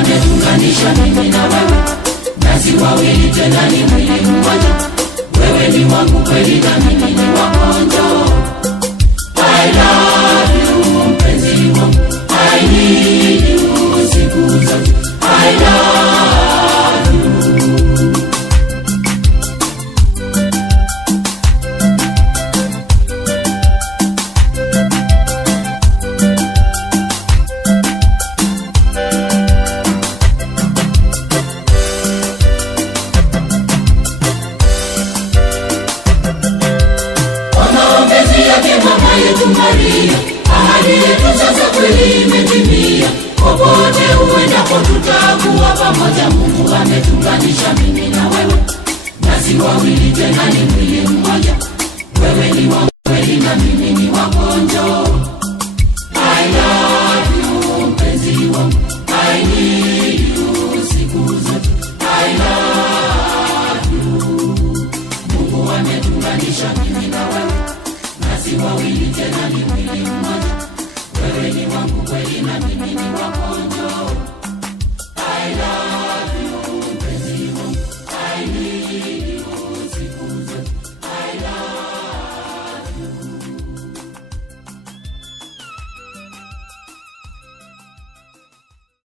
ametunganisha mimi na wewe, nasi wawili tena ni mwili mmoja. Wewe ni wangu kweli na mimi ni wako, njoo. I love you mpenzi wangu, I need you siku zote, I love you. Mama yetu Maria, ahadi yetu sasa kweli imetimia. Popote uendapo tutakuwa pamoja. Mungu ametunganisha mimi na wewe, nasi wawili tena ni mwili mmoja. Wewe ni wangu kweli na mimi ni wako, njoo. I love you mpenzi wangu, I need you siku zote, I love you. Mungu ametunganisha mimi na wewe, nasi wawili tena ni mwili mmoja. Wewe ni wangu kweli na mimi ni wako.